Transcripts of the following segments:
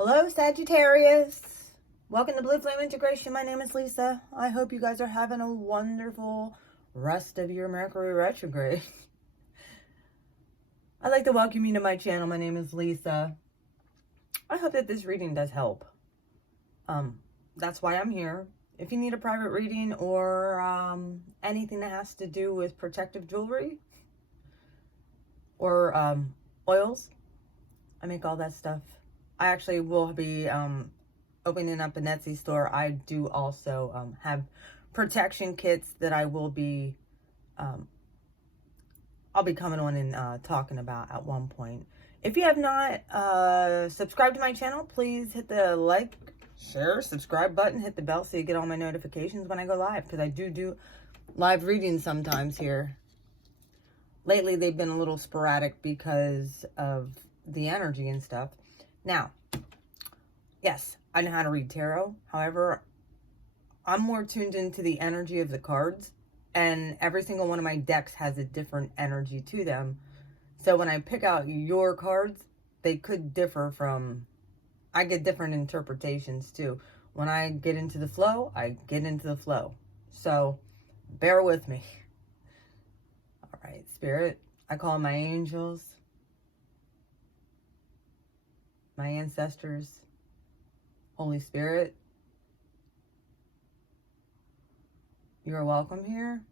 Hello, Sagittarius. Welcome to Blue Flame Integration. My name is Lisa. I hope you guys are having a wonderful rest of your Mercury retrograde. I'd like to welcome you to my channel. My name is Lisa. I hope that this reading does help. That's why I'm here. If you need a private reading or anything that has to do with protective jewelry or oils, I make all that stuff. I actually will be opening up an Etsy store. I do also have protection kits that I will be, I'll be coming on and talking about at one point. If you have not subscribed to my channel, please hit the like, share, subscribe button, hit the bell so you get all my notifications when I go live, because I do live readings sometimes here. Lately, they've been a little sporadic because of the energy and stuff. Now, yes, I know how to read tarot. However, I'm more tuned into the energy of the cards, and every single one of my decks has a different energy to them. So when I pick out your cards, they could differ from, I get different interpretations too. When I get into the flow, I get into the flow. So bear with me. All right, Spirit, I call them my angels, my ancestors, Holy Spirit. You're welcome here.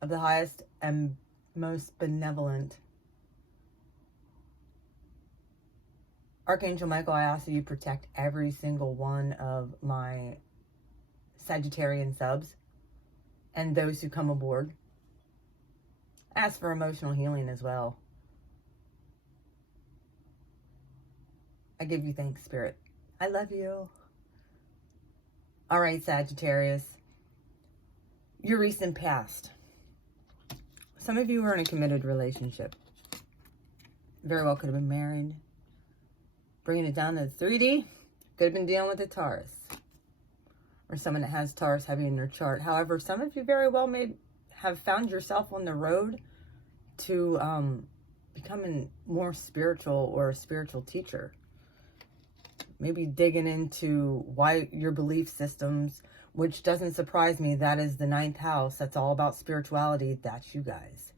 Of the highest and most benevolent Archangel Michael, I ask that you protect every single one of my Sagittarian subs and those who come aboard. Ask for emotional healing as well. I give you thanks, Spirit. I love you. All right, Sagittarius. Your recent past. Some of you were in a committed relationship. Very well could have been married. Bringing it down to 3D, could have been dealing with a Taurus. Or someone that has Taurus heavy in their chart. However, some of you very well may have found yourself on the road to becoming more spiritual or a spiritual teacher. Maybe digging into why your belief systems, which doesn't surprise me, that is the 9th house. That's all about spirituality. That's you guys.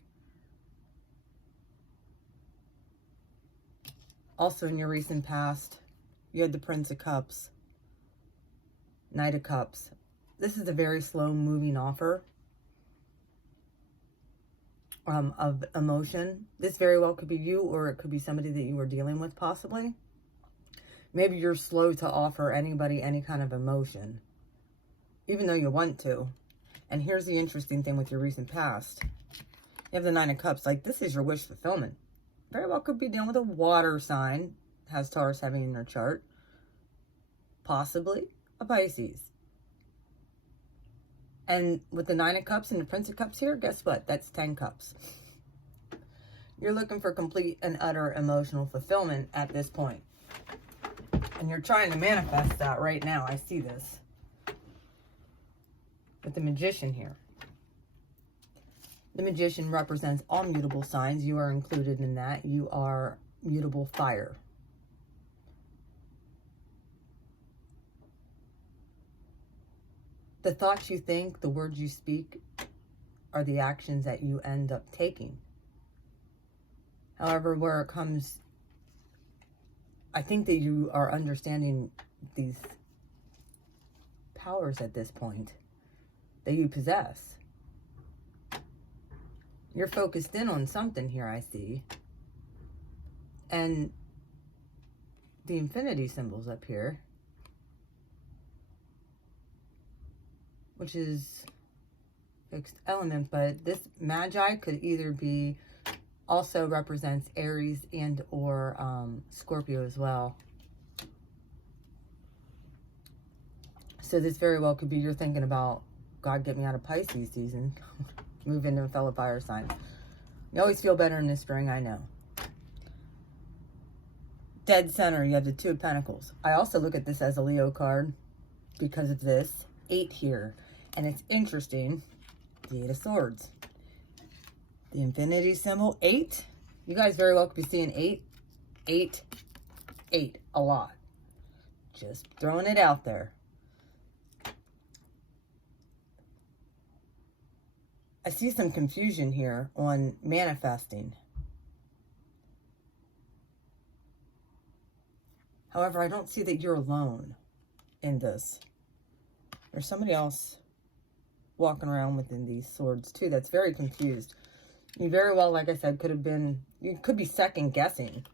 Also in your recent past, you had the Prince of Cups, Knight of Cups. This is a very slow moving offer of emotion. This very well could be you, or it could be somebody that you were dealing with possibly. Maybe you're slow to offer anybody any kind of emotion, even though you want to. And here's the interesting thing with your recent past. You have the 9 of Cups. Like, this is your wish fulfillment. Very well could be dealing with a water sign, has Taurus heavy in their chart. Possibly a Pisces. And with the 9 of Cups and the Prince of Cups here, guess what? That's 10 Cups. You're looking for complete and utter emotional fulfillment at this point. And you're trying to manifest that right now. I see this. With the Magician here. The Magician represents all mutable signs. You are included in that. You are mutable fire. The thoughts you think, the words you speak, are the actions that you end up taking. However, where it comes, I think that you are understanding these powers at this point that you possess. You're focused in on something here, I see. And the infinity symbol's up here, which is fixed element, but this Magi could either be, also represents Aries and or Scorpio as well. So this very well could be you're thinking about, God, get me out of Pisces season. Move into a fellow fire sign. You always feel better in the spring, I know. Dead center, you have the 2 of Pentacles. I also look at this as a Leo card because of this 8 here. And it's interesting, the 8 of Swords. The infinity symbol, 8. You guys very well could be seeing 8 8, 8, a lot. Just throwing it out there. I see some confusion here on manifesting. However, I don't see that you're alone in this. There's somebody else walking around within these swords too that's very confused. You very well, like I said, you could be second guessing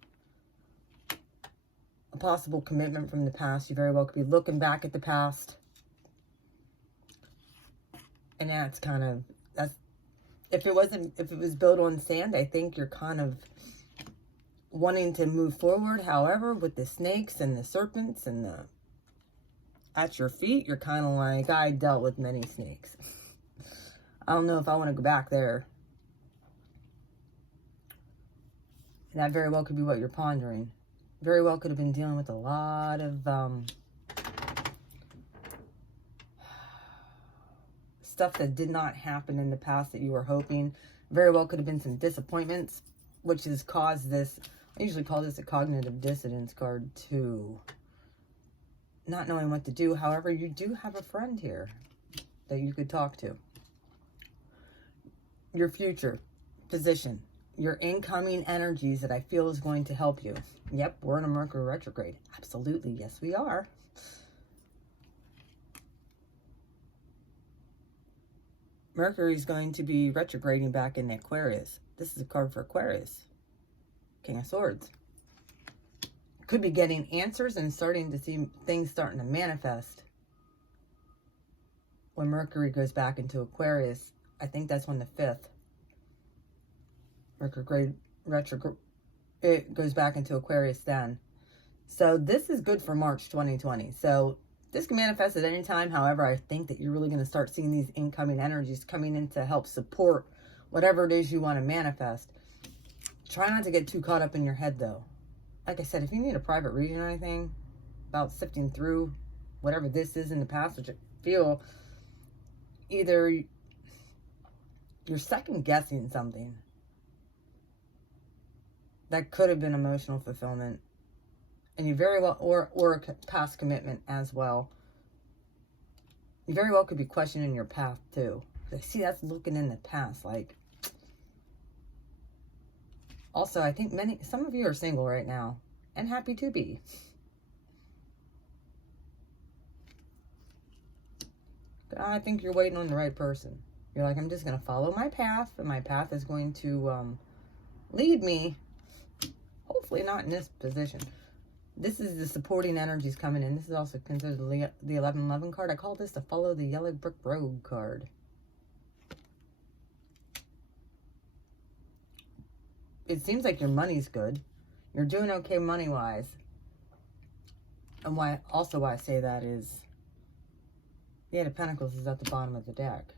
a possible commitment from the past. You very well could be looking back at the past. And that's kind of, if it was built on sand, I think you're kind of wanting to move forward. However, with the snakes and the serpents and at your feet, you're kind of like, I dealt with many snakes. I don't know if I want to go back there. And that very well could be what you're pondering. Very well could have been dealing with a lot of stuff that did not happen in the past that you were hoping. Very well could have been some disappointments, which has caused this. I usually call this a cognitive dissonance card too. Not knowing what to do. However, you do have a friend here that you could talk to. Your future position. Your incoming energies that I feel is going to help you. Yep, we're in a Mercury retrograde. Absolutely, yes we are. Mercury is going to be retrograding back in Aquarius. This is a card for Aquarius. King of Swords. Could be getting answers and starting to see things starting to manifest. When Mercury goes back into Aquarius, I think that's on the 5th. Mercury retrograde, it goes back into Aquarius then. So this is good for March 2020. So this can manifest at any time. However, I think that you're really going to start seeing these incoming energies coming in to help support whatever it is you want to manifest. Try not to get too caught up in your head though. Like I said, if you need a private reading or anything about sifting through whatever this is in the past, which I feel either you're second guessing something that could have been emotional fulfillment, and you very well, or a past commitment as well. You very well could be questioning your path too. I see that's looking in the past. Like, also, I think some of you are single right now and happy to be. I think you're waiting on the right person. You're like, I'm just going to follow my path, and my path is going to lead me. Hopefully not in this position. This is the supporting energies coming in. This is also considered the 1111 card. I call this the Follow the Yellow Brick Road card. It seems like your money's good. You're doing okay money-wise. And why I say that is the Eight of Pentacles is at the bottom of the deck.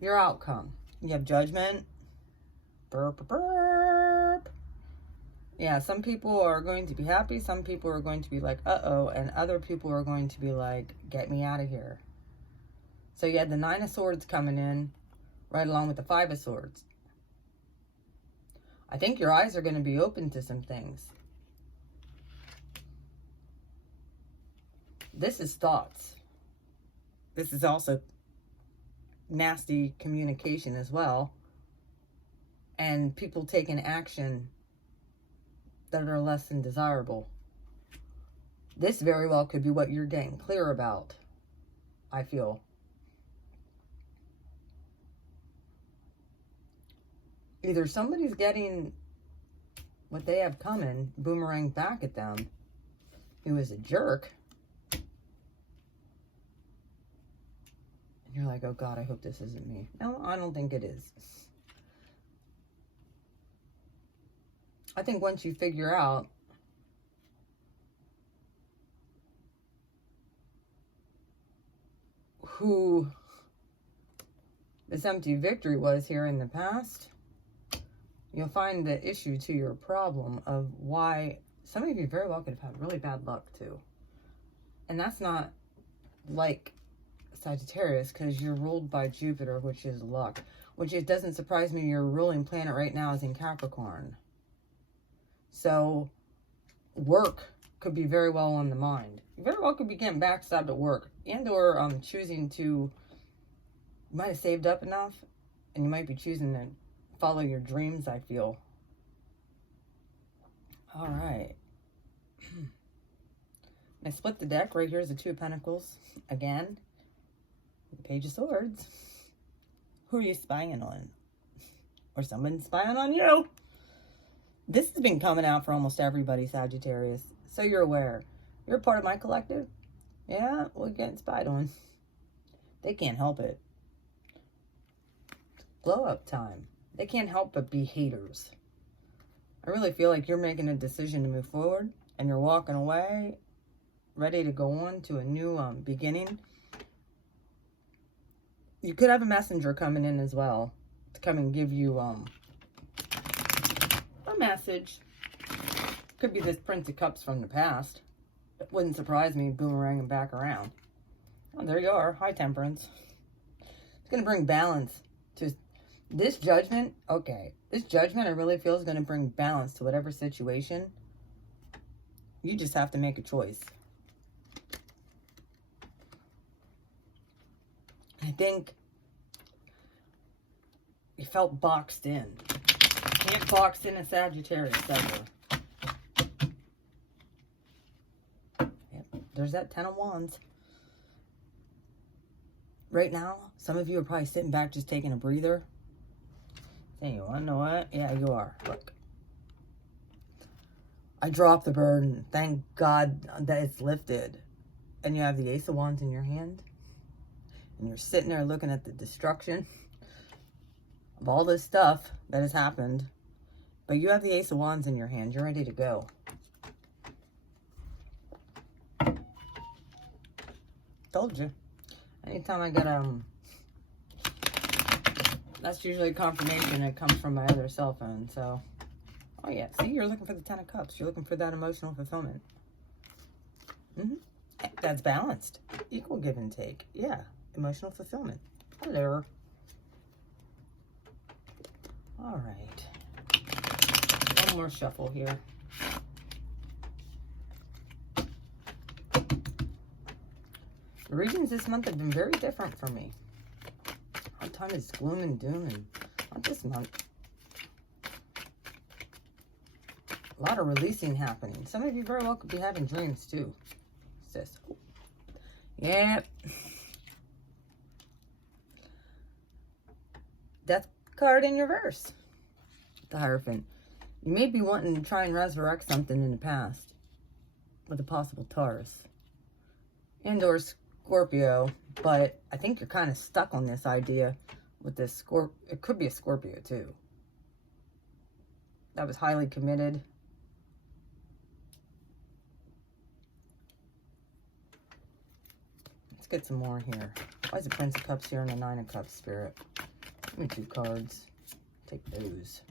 Your outcome. You have Judgment. Burp, burp, burp. Yeah, some people are going to be happy. Some people are going to be like, uh-oh. And other people are going to be like, get me out of here. So you had the 9 of Swords coming in right along with the 5 of Swords. I think your eyes are going to be open to some things. This is thoughts. This is also nasty communication as well. And people taking action that are less than desirable. This very well could be what you're getting clear about, I feel. Either somebody's getting what they have coming, boomerang back at them, who is a jerk. And you're like, oh God, I hope this isn't me. No, I don't think it is. I think once you figure out who this empty victory was here in the past, you'll find the issue to your problem of why some of you very well could have had really bad luck too. And that's not like Sagittarius, because you're ruled by Jupiter, which is luck. Which it doesn't surprise me, your ruling planet right now is in Capricorn. So work could be very well on the mind. You very well could be getting backstabbed at work, and or choosing to, you might have saved up enough, and you might be choosing to follow your dreams, I feel. All right. I split the deck. Right here is the Two of Pentacles. Again, the Page of Swords. Who are you spying on? Or someone's spying on you. This has been coming out for almost everybody, Sagittarius. So you're aware. You're a part of my collective. Yeah, we're getting spied on. They can't help it. Blow up time. They can't help but be haters. I really feel like you're making a decision to move forward, and you're walking away, ready to go on to a new beginning. You could have a messenger coming in as well to come and give you a message. Could be this Prince of Cups from the past. It wouldn't surprise me, boomeranging back around. Oh, there you are. High Temperance. It's going to bring balance to this Judgment. Okay, this Judgment I really feel is going to bring balance to whatever situation. You just have to make a choice. I think you felt boxed in. You can't box in a Sagittarius ever. Yep, there's that 10 of Wands. Right now, some of you are probably sitting back just taking a breather. Saying, you want to know what? Yeah, you are. Look. I dropped the burden. Thank God that it's lifted. And you have the Ace of Wands in your hand. And you're sitting there looking at the destruction of all this stuff that has happened. But you have the Ace of Wands in your hand. You're ready to go. Told you. Anytime I get that's usually confirmation that comes from my other cell phone. So, oh yeah, see, you're looking for the 10 of Cups. You're looking for that emotional fulfillment. That's balanced. Equal give and take. Yeah, emotional fulfillment. Hello. All right. One more shuffle here. The readings this month have been very different for me. Our time is gloom and doom, and not this month. A lot of releasing happening. Some of you very well could be having dreams too, sis. Yep. Death card in reverse. The Hierophant. You may be wanting to try and resurrect something in the past with a possible Taurus and or Scorpio, but I think you're kind of stuck on this idea with this Scorpio. It could be a Scorpio too. That was highly committed. Let's get some more here. Why is the Prince of Cups here and the 9 of Cups, Spirit? Give me 2 cards. Take those.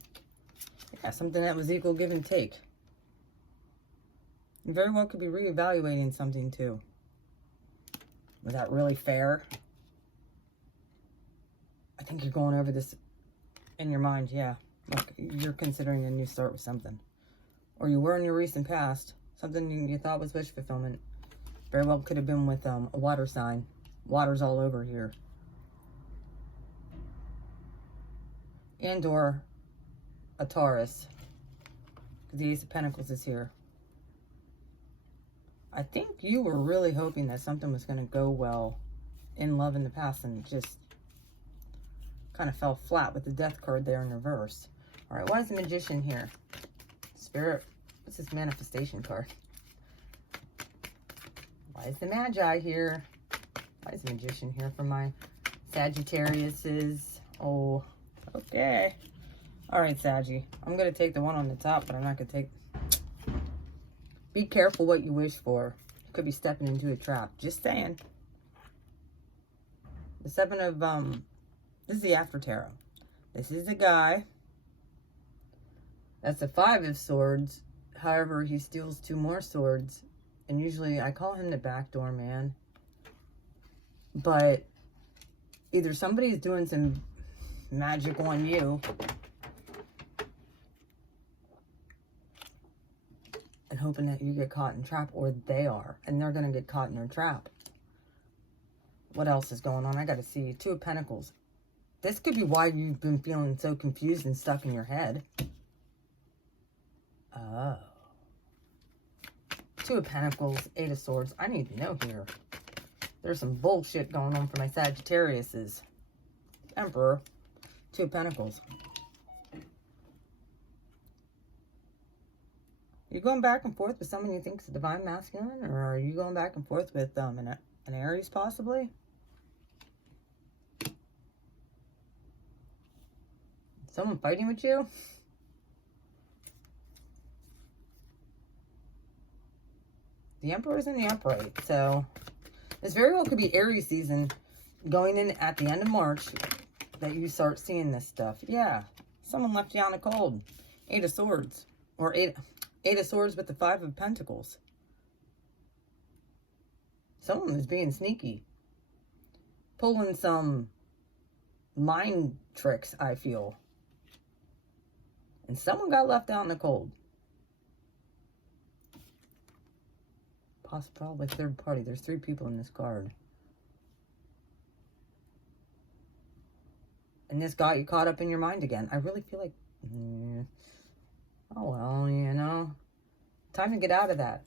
Yeah, something that was equal give and take. You very well could be reevaluating something too. Was that really fair? I think you're going over this in your mind. Yeah. Look, you're considering a new start with something. Or you were in your recent past. Something you thought was wish fulfillment. Very well could have been with a water sign. Water's all over here. And or a Taurus. The Ace of Pentacles is here. I think you were really hoping that something was going to go well in love in the past, and it just kind of fell flat with the Death card there in reverse. All right, why is the Magician here? Spirit, what's this manifestation card? Why is the Magi here? Why is the Magician here for my Sagittariuses? Oh, okay. All right, Saggy. I'm going to take the one on the top, but I'm not going to take... Be careful what you wish for. You could be stepping into a trap. Just saying. The 7 of... This is the After Tarot. This is a guy. That's the 5 of Swords. However, he steals 2 more swords. And usually, I call him the backdoor man. But either somebody's doing some magic on you, and hoping that you get caught in a trap, or they are, and they're going to get caught in your trap. What else is going on? I got to see. Two of Pentacles. This could be why you've been feeling so confused and stuck in your head. Oh. Two of Pentacles, Eight of Swords. I need to know here. There's some bullshit going on for my Sagittariuses. Emperor. Two of Pentacles. You going back and forth with someone you think is a divine masculine? Or are you going back and forth with an Aries possibly? Someone fighting with you? The Emperor is in the upright. So this very well could be Aries season going in at the end of March that you start seeing this stuff. Yeah. Someone left you on a cold. Eight of Swords. Or Eight of Swords with the Five of Pentacles. Someone is being sneaky. Pulling some mind tricks, I feel. And someone got left out in the cold. Probably third party. There's three people in this card. And this got you caught up in your mind again. I really feel like... oh, well, you know. Time to get out of that.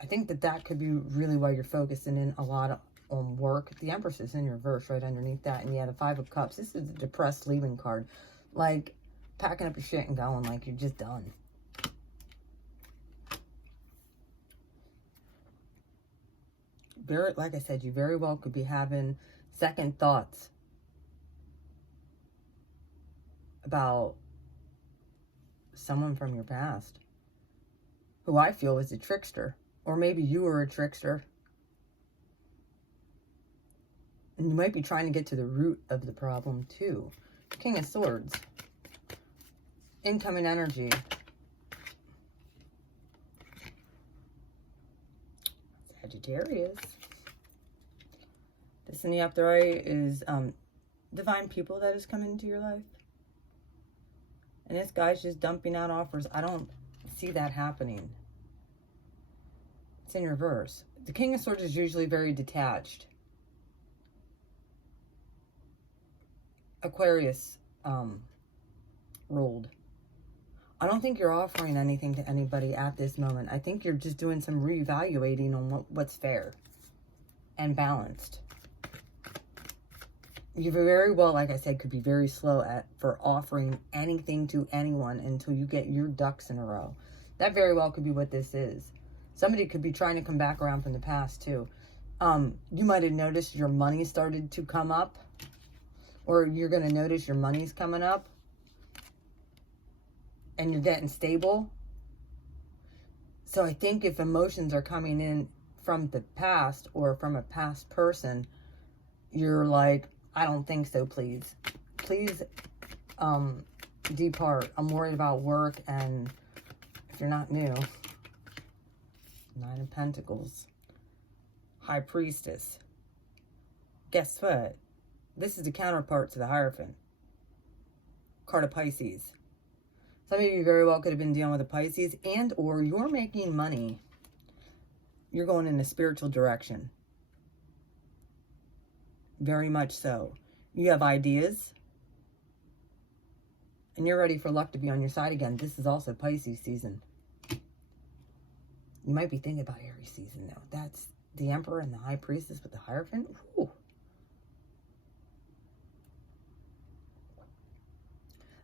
I think that could be really why you're focusing in a lot on work. The Empress is in reverse right underneath that. And yeah, the Five of Cups. This is a depressed leaving card. Like, packing up your shit and going like you're just done. Very, like I said, you very well could be having second thoughts about someone from your past who I feel is a trickster, or maybe you were a trickster and you might be trying to get to the root of the problem too. King of Swords, incoming energy, Sagittarius. This in the upright is divine people that is coming into your life. And this guy's just dumping out offers. I don't see that happening. It's in reverse. The King of Swords is usually very detached. Aquarius ruled. I don't think you're offering anything to anybody at this moment. I think you're just doing some reevaluating on what's fair and balanced. You very well, like I said, could be very slow for offering anything to anyone until you get your ducks in a row. That very well could be what this is. Somebody could be trying to come back around from the past too. You might have noticed your money started to come up, or you're going to notice your money's coming up and you're getting stable. So I think if emotions are coming in from the past or from a past person, you're like, I don't think so, please. Please depart. I'm worried about work, and if you're not new. Nine of Pentacles. High Priestess. Guess what? This is the counterpart to the Hierophant. Card of Pisces. Some of you very well could have been dealing with a Pisces, and or you're making money. You're going in a spiritual direction. Very much so. You have ideas. And you're ready for luck to be on your side again. This is also Pisces season. You might be thinking about Aries season though. That's the Emperor and the High Priestess with the Hierophant. Ooh.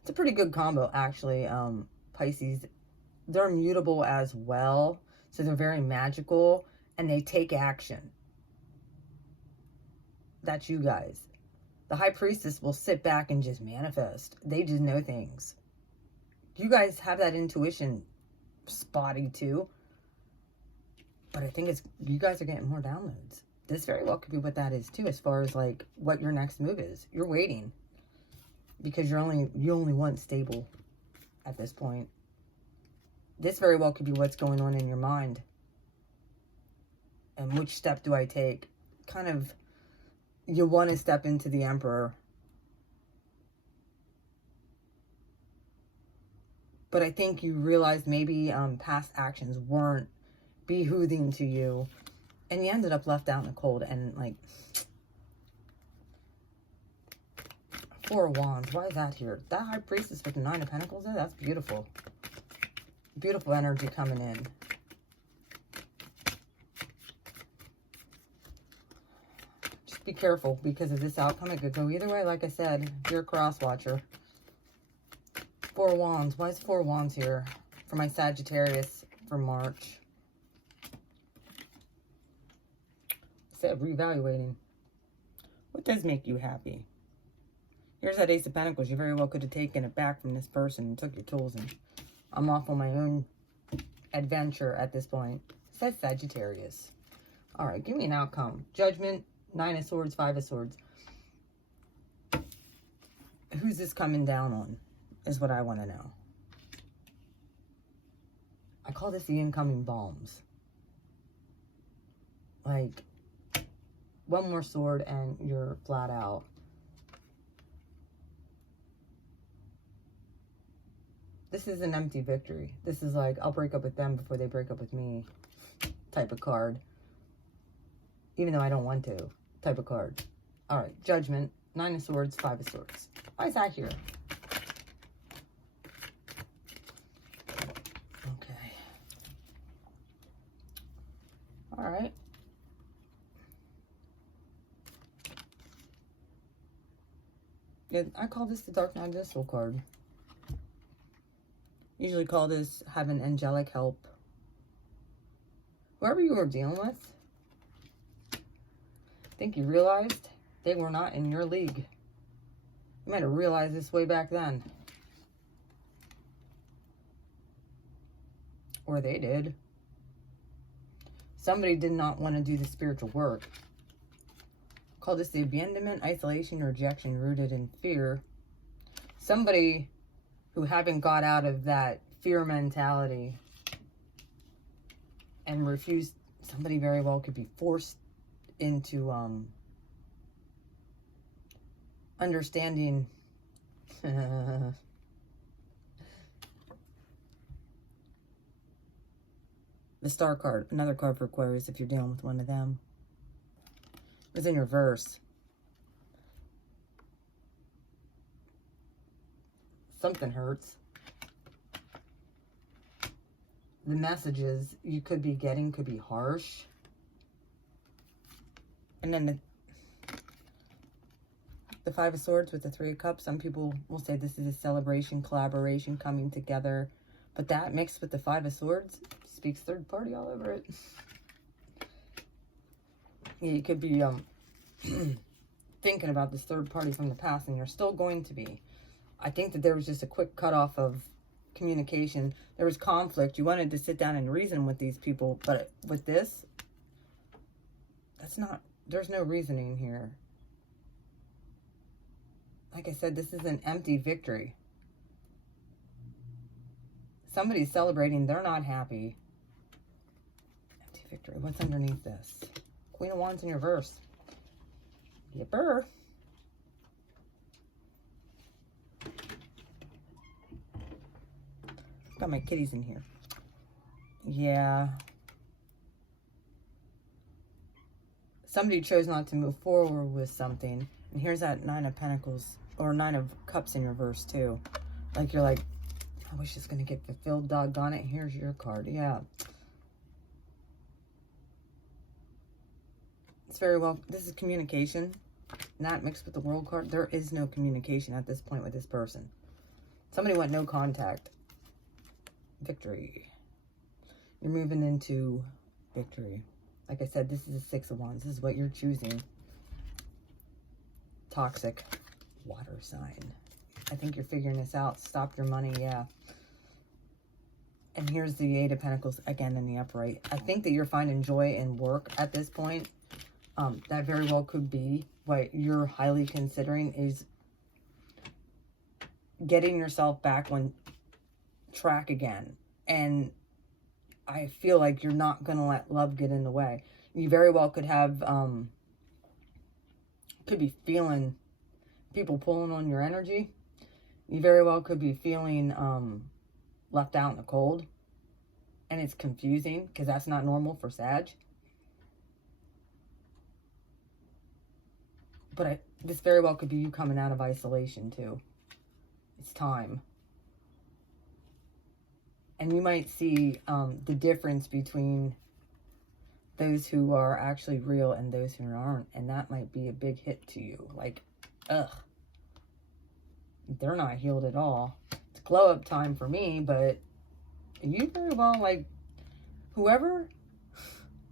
It's a pretty good combo actually. Pisces, they're mutable as well. So they're very magical and they take action. That's you guys. The High Priestess will sit back and just manifest. They just know things. You guys have that intuition spotty too. But I think you guys are getting more downloads. This very well could be what that is too, as far as like what your next move is. You're waiting. Because you only want stable at this point. This very well could be what's going on in your mind. And which step do I take? Kind of, you want to step into the Emperor. But I think you realized maybe past actions weren't behooving to you. And you ended up left out in the cold. And like, 4 of Wands. Why is that here? That High Priestess with the 9 of Pentacles there, that's beautiful. Beautiful energy coming in. Just be careful because of this outcome. It could go either way. Like I said, if you're a cross watcher. 4 of Wands. Why is 4 of Wands here for my Sagittarius for March? I said reevaluating. What does make you happy? Here's that Ace of Pentacles. You very well could have taken it back from this person and took your tools and I'm off on my own adventure at this point. It says Sagittarius. All right, give me an outcome. Judgment, 9 of Swords, 5 of Swords. Who's this coming down on is what I want to know. I call this the incoming bombs. Like, one more sword and you're flat out. This is an empty victory. This is like, I'll break up with them before they break up with me type of card. Even though I don't want to type of card. All right, Judgment, 9 of Swords, 5 of Swords. Why is that here? Okay. All right. Yeah, I call this the Dark Knight of the Soul card. Usually call this having angelic help. Whoever you were dealing with, I think you realized they were not in your league. You might have realized this way back then. Or they did. Somebody did not want to do the spiritual work. Call this the abandonment, isolation, or rejection rooted in fear. Somebody who haven't got out of that fear mentality and refused, somebody very well could be forced into understanding the Star card, another card for Aquarius if you're dealing with one of them. It was in reverse. Something hurts. The messages you could be getting could be harsh. And then the 5 of Swords with the 3 of Cups. Some people will say this is a celebration, collaboration, coming together. But that mixed with the 5 of Swords speaks third party all over it. Yeah, you could be thinking about this third party from the past, and you're still going to be. I think that there was just a quick cutoff of communication. There was conflict. You wanted to sit down and reason with these people, but with this, that's not, there's no reasoning here. Like I said, this is an empty victory. Somebody's celebrating. They're not happy. Empty victory. What's underneath this? Queen of Wands in reverse. Yipper. Got my kitties in here. Yeah. Somebody chose not to move forward with something. And here's that 9 of Pentacles, or 9 of Cups in reverse too. Like you're like, I wish it's going to get fulfilled, doggone it. Here's your card. Yeah. It's very well, this is communication. Not mixed with the World card. There is no communication at this point with this person. Somebody went no contact. Victory. You're moving into victory. Like I said, this is a 6 of Wands. This is what you're choosing. Toxic water sign. I think you're figuring this out. Stop your money, yeah. And here's the 8 of Pentacles again in the upright. I think that you're finding joy in work at this point. That very well could be what you're highly considering is getting yourself back on track again. And I feel like you're not going to let love get in the way. You very well could have, could be feeling people pulling on your energy. You very well could be feeling left out in the cold. And it's confusing because that's not normal for Sag. But this very well could be you coming out of isolation too. It's time. And you might see the difference between those who are actually real and those who aren't. And that might be a big hit to you. Like, ugh. They're not healed at all. It's glow up time for me, but you very well, like, whoever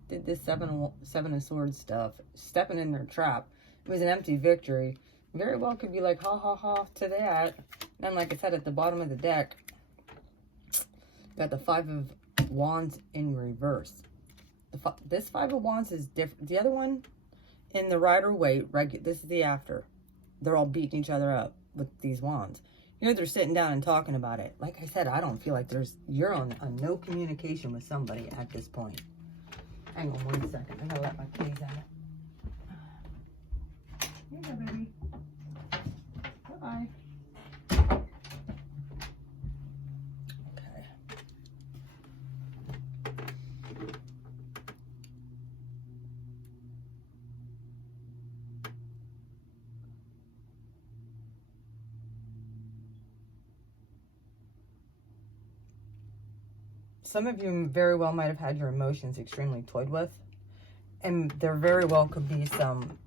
did this seven of swords stuff, stepping in their trap, it was an empty victory. Very well could be like, ha ha ha to that. And then, like I said, at the bottom of the deck, got the 5 of Wands in reverse. This 5 of Wands is different. The other one in the Rider-Waite, this is the after. They're all beating each other up with these wands. Here they're sitting down and talking about it. Like I said, I don't feel like you're on no communication with somebody at this point. Hang on 1 second. I gotta let my keys out. Here you go, baby. Bye-bye. Okay. Some of you very well might have had your emotions extremely toyed with. And there very well could be some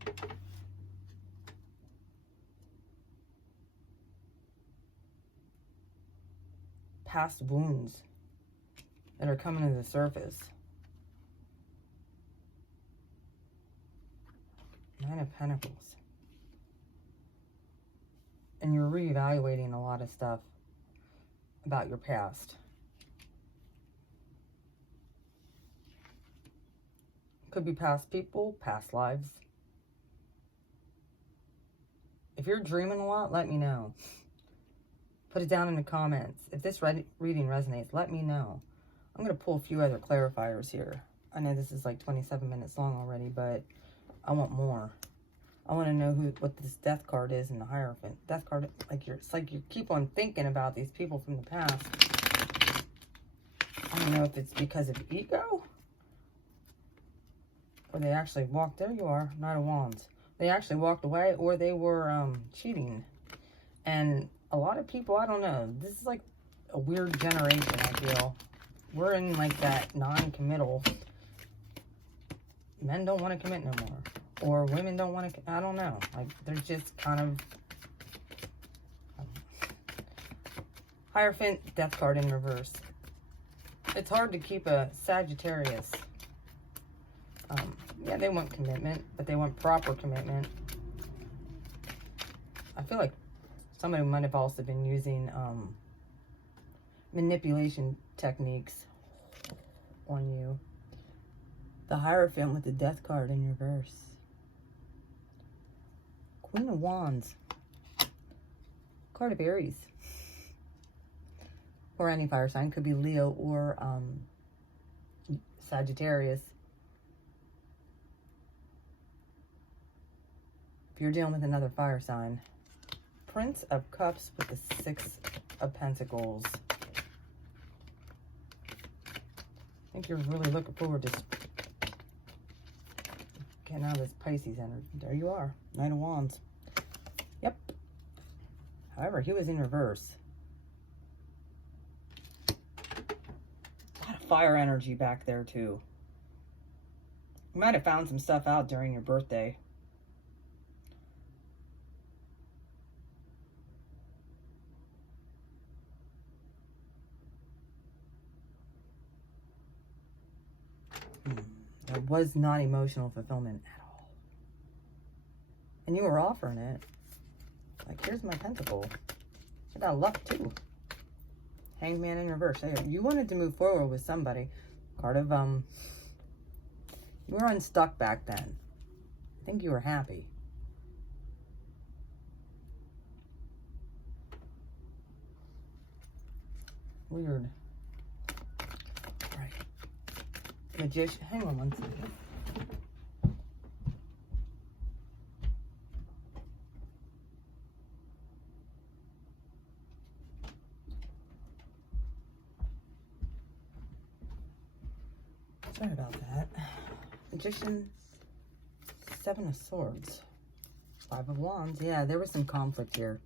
past wounds that are coming to the surface. 9 of Pentacles. And you're reevaluating a lot of stuff about your past. Could be past people, past lives. If you're dreaming a lot, let me know. Put it down in the comments. If this reading resonates, let me know. I'm going to pull a few other clarifiers here. I know this is like 27 minutes long already, but I want more. I want to know what this death card is in the Hierophant. Death card, it's like you keep on thinking about these people from the past. I don't know if it's because of ego. Or they actually walked, there you are, Knight of Wands. They actually walked away, or they were cheating. And a lot of people, I don't know, this is like a weird generation, I feel. We're in like that non-committal. Men don't want to commit no more. Or women don't want to, I don't know. Like, there's just kind of... Hierophant, death card in reverse. It's hard to keep a Sagittarius. Yeah, they want commitment, but they want proper commitment. I feel like somebody might have also been using manipulation techniques on you. The Hierophant with the death card in reverse. Queen of Wands. Card of Aries. Or any fire sign. Could be Leo or Sagittarius. If you're dealing with another fire sign. Prince of Cups with the 6 of Pentacles. I think you're really looking forward to getting out of this Pisces energy. There you are. Knight of Wands. Yep. However, he was in reverse. A lot of fire energy back there, too. You might have found some stuff out during your birthday. There was not emotional fulfillment at all. And you were offering it. Like, here's my pentacle. I got luck, too. Hanged Man in reverse. You wanted to move forward with somebody. Card of, you were unstuck back then. I think you were happy. Weird. Right. Magician. Hang on 1 second. Sorry about that. Magician, 7 of Swords, 5 of Wands. Yeah, there was some conflict here.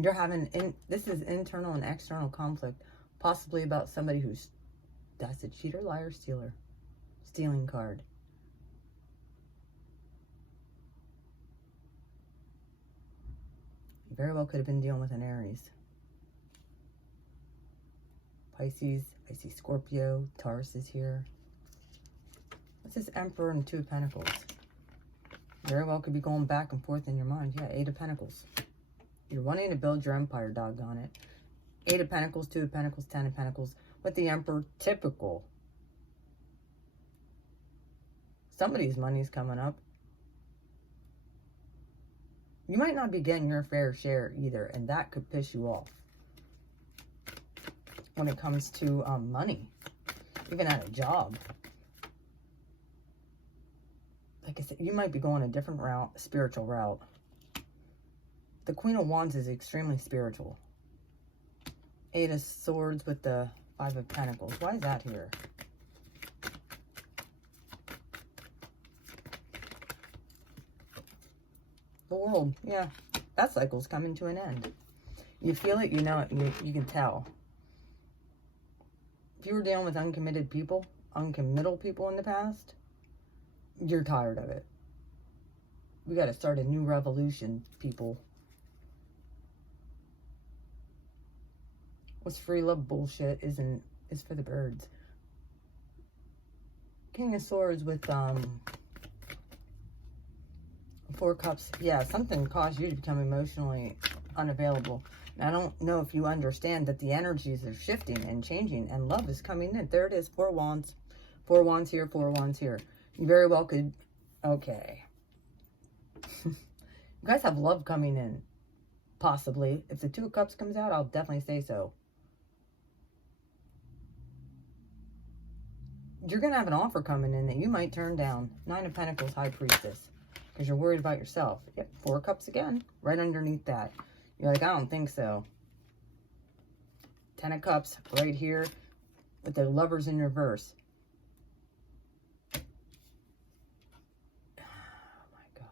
You're having, this is internal and external conflict, possibly about somebody who's, that's a cheater, liar, stealer. Stealing card. You very well could have been dealing with an Aries. Pisces, I see Scorpio, Taurus is here. What's this Emperor and 2 of Pentacles? Very well could be going back and forth in your mind. Yeah, 8 of Pentacles. You're wanting to build your empire, doggone it. 8 of Pentacles, 2 of Pentacles, 10 of Pentacles. With the Emperor, typical. Somebody's money's coming up. You might not be getting your fair share either, and that could piss you off. When it comes to money, even at a job. Like I said, you might be going a different route, spiritual route. The Queen of Wands is extremely spiritual. 8 of Swords with the 5 of Pentacles. Why is that here? The World. Yeah, that cycle's coming to an end. You feel it, you know it, you can tell. If you were dealing with uncommitted people, uncommittal people in the past, you're tired of it. We got to start a new revolution, people. What's free love bullshit is for the birds. King of Swords with 4 Cups. Yeah, something caused you to become emotionally unavailable. And I don't know if you understand that the energies are shifting and changing, and love is coming in. There it is, 4 Wands. 4 Wands here, 4 Wands here. You very well could, okay. You guys have love coming in, possibly. If the 2 of Cups comes out, I'll definitely say so. You're going to have an offer coming in that you might turn down. 9 of Pentacles, High Priestess. Because you're worried about yourself. Yep, 4 Cups again. Right underneath that. You're like, I don't think so. 10 of Cups right here with the Lovers in reverse. Oh my God.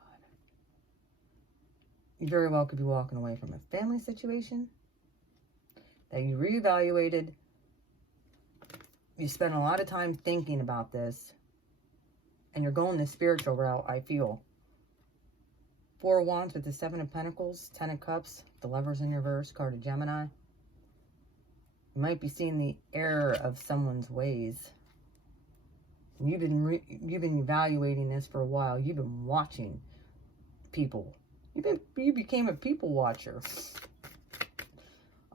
You very well could be walking away from a family situation that you reevaluated. You spent a lot of time thinking about this. And you're going the spiritual route, I feel. 4 of Wands with the 7 of Pentacles, 10 of Cups, the Lovers in reverse, card of Gemini. You might be seeing the error of someone's ways. You've been evaluating this for a while. You've been watching people. You became a people watcher.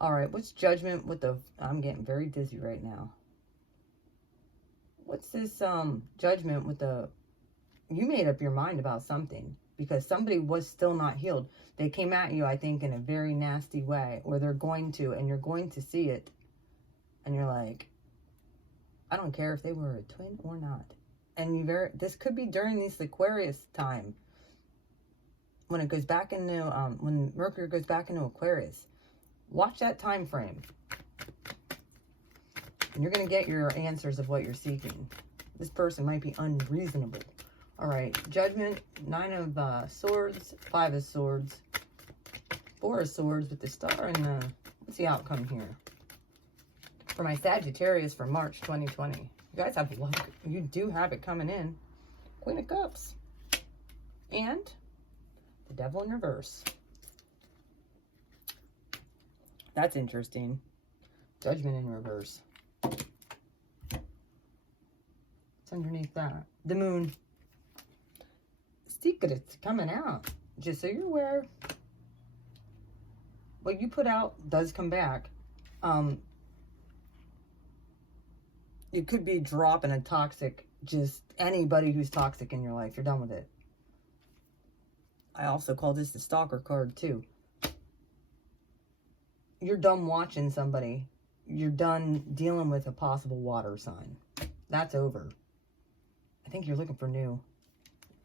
All right, what's Judgment with the... I'm getting very dizzy right now. What's this Judgment with the... You made up your mind about something. Because somebody was still not healed. They came at you, I think, in a very nasty way. Or they're going to, and you're going to see it. And you're like, I don't care if they were a twin or not. And this could be during this Aquarius time. When it goes back into, when Mercury goes back into Aquarius. Watch that time frame. And you're going to get your answers of what you're seeking. This person might be unreasonable. All right, Judgment, 9 of Swords, 5 of Swords, 4 of Swords with the Star and the... What's the outcome here? For my Sagittarius for March 2020. You guys have luck. You do have it coming in. Queen of Cups. And the Devil in reverse. That's interesting. Judgment in reverse. What's underneath that? The Moon. Secrets coming out. Just so you're aware. What you put out does come back. It could be dropping a toxic, just anybody who's toxic in your life. You're done with it. I also call this the stalker card too. You're done watching somebody. You're done dealing with a possible water sign. That's over. I think you're looking for new.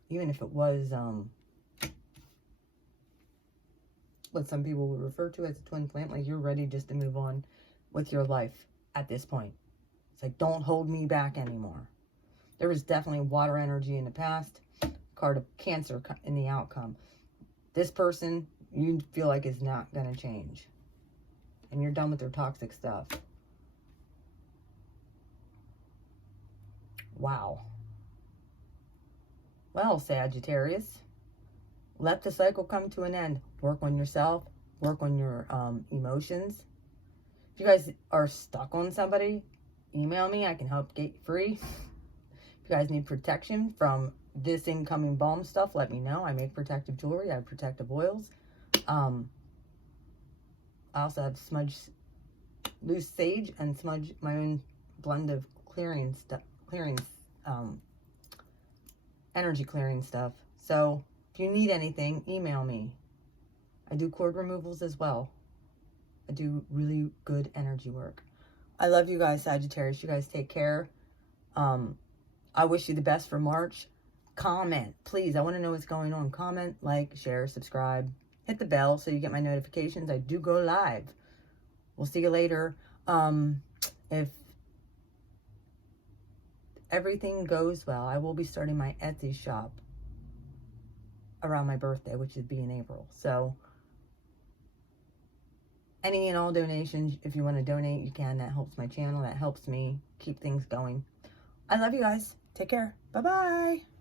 Even if it was what some people would refer to as a twin flame, like you're ready just to move on with your life at this point. It's like, don't hold me back anymore. There was definitely water energy in the past. Card of Cancer in the outcome. This person, you feel like is not going to change. And you're done with their toxic stuff. Wow. Well, Sagittarius, let the cycle come to an end. Work on yourself. Work on your emotions. If you guys are stuck on somebody, email me. I can help get you free. If you guys need protection from this incoming bomb stuff, let me know. I make protective jewelry. I have protective oils. I also have Smudge loose sage and Smudge, my own blend of clearing stuff, energy clearing stuff. So if you need anything, email me. I do cord removals as well. I do really good energy work. I love you guys, Sagittarius. You guys take care. I wish you the best for March. Comment, please. I want to know what's going on. Comment, like, share, subscribe. Hit the bell so you get my notifications. I do go live. We'll see you later. If everything goes well, I will be starting my Etsy shop around my birthday, which would be in April. So any and all donations, if you want to donate, you can. That helps my channel. That helps me keep things going. I love you guys. Take care. Bye-bye.